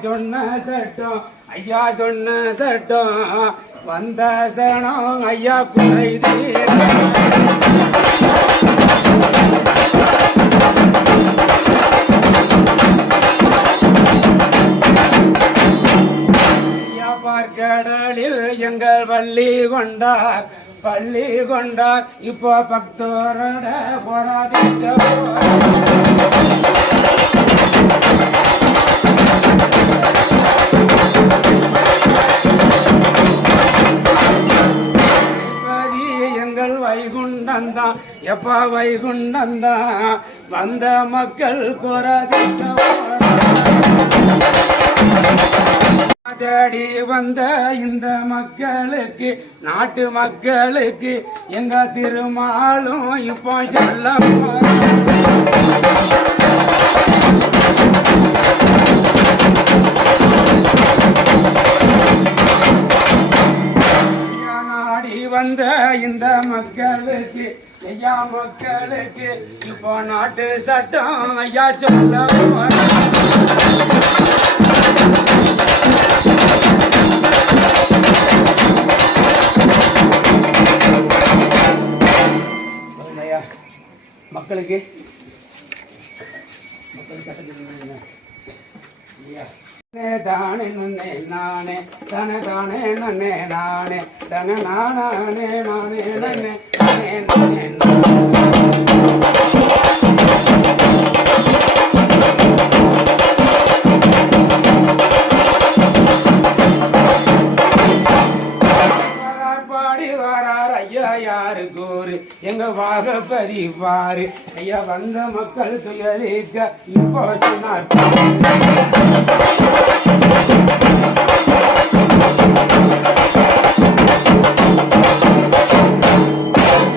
சொன்ன சட்டம் ஐயா சொன்ன சட்டம். வந்த சரணம் ஐயா குறை தீர. ஐயா பார்க்கடலில் எங்கள் பள்ளி கொண்டார். பள்ளி கொண்டார். இப்போ பக்தோரோட போராதிக்க எப்ப வைகுண்டந்தா வந்த மக்கள் தேடி வந்த இந்த மக்களுக்கு நாட்டு மக்களுக்கு எங்க திருமாலும் இப்போ சொல்ல நாடி வந்த இந்த மக்களுக்கு ஐயா மக்களுக்கு இப்போ நாட்டு சட்டம் ஐயா சொல்ல போறோம். சொல்லுங்க ஐயா மக்களுக்கு மக்களுக்கு சட்டத்தை ஐயா தானே நன்னே நானே தன தானே நன்னே நானே தன நானே நானே நன்னே நானே நானே. வரார் ஐயா யாரு கூறு. எங்க வாக பதிவாரு ஐயா வந்த மக்கள் துயரிக்க இப்போ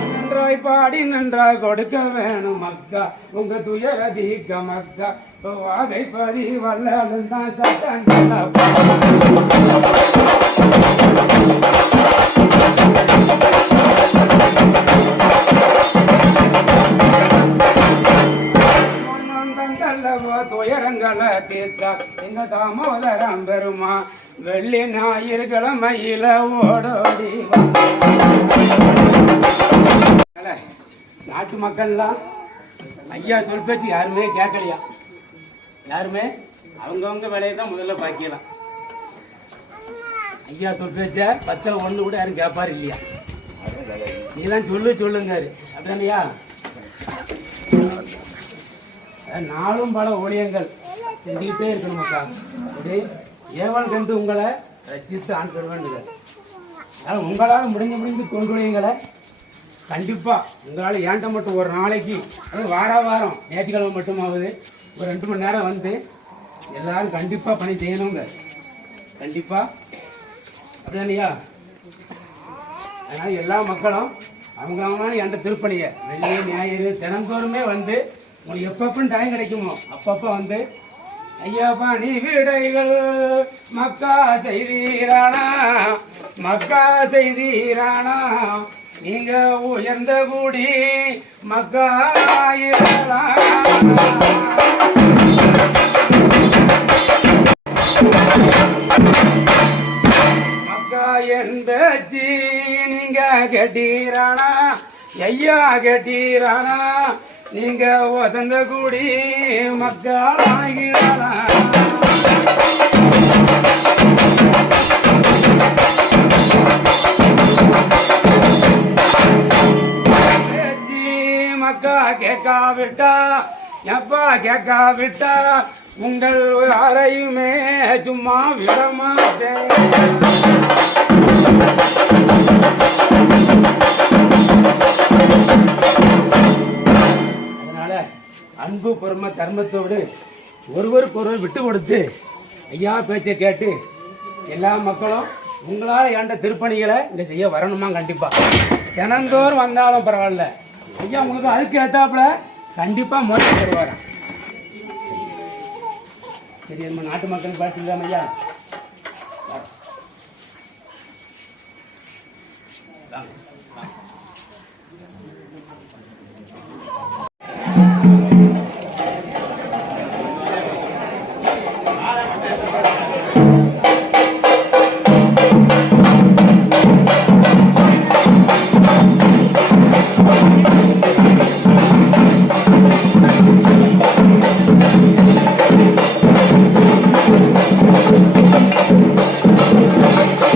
நன்றாய் பாடி நன்றாய் கொடுக்க வேணும் மக்கா. உங்க துயர தீக்க மக்கா. வாகை பதி வல்லாலும் தான் சட்டம் வெள்ளி ஞாயிறுக்கிழமையில ஓடோடி. நாட்டு மக்கள்லாம் ஐயா சொல் பேச்சு யாருமே கேட்கலையா? யாருமே? அவங்கவுங்க வேலையை தான் முதல்ல பார்க்கலாம் ஐயா சொல் பேச்ச பத்தில் ஒன்று கூட யாரும் கேட்பாரு இல்லையா? நீதான் சொல்லு சொல்லுங்காரு. அப்படியா நாளும் பல ஊழியங்கள் செஞ்சுக்கிட்டே இருக்கணும் மக்கா ஏவன் கண்டு உங்களை ரச்சித்து ஆண் பெறுவேண்டுங்க அதனால் உங்களால் முடிஞ்ச முடிஞ்சு தோன்றுவீங்களை கண்டிப்பாக உங்களால் ஏண்ட மட்டும் ஒரு நாளைக்கு அது வார வாரம் ஞாயிற்றுக்கிழமை மட்டுமாவது ஒரு ரெண்டு மணி நேரம் வந்து எல்லாரும் கண்டிப்பாக பணி செய்யணுங்க. கண்டிப்பாக அப்படி இல்லையா அதனால் எல்லா மக்களும் அவங்க அவங்க என்கிட்ட திருப்பணியை வெள்ளி ஞாயிறு தினந்தோறுமே வந்து உங்களுக்கு எப்பப்போ டைம் கிடைக்குமோ அப்பப்போ வந்து ஐயா நீ விடைகள் மக்கா செய்தீரானா? மக்கா செய்தீரானா? நீங்க உயர்ந்த கூடி மக்கா மக்கா எந்த நீங்க கட்டீரானா? ஐயா கட்டீரானா? நீங்க வசந்த கூடி மக்கா ஆகிடலாம் விட்டா எப்பா கேட்காவிட்டா விட்டா உங்கள் யாரையுமே சும்மா விட மாட்டேன் தர்மத்தோடு ஒருவருக்கு ஒருவர் விட்டு கொடுத்து ஐயா பேச்சை கேட்டு எல்லா மக்களும் உங்களால் ஏண்ட திருப்பணிகளை இங்கே செய்ய வரணுமா கண்டிப்பாக தினந்தோறும் வந்தாலும் பரவாயில்ல. ஐயா உங்களுக்கு அதுக்கு ஏற்றாப்புல கண்டிப்பாக மோடி தருவார்? சரி நம்ம நாட்டு மக்கள் பார்த்துக்கலாம் ஐயா. Thank you.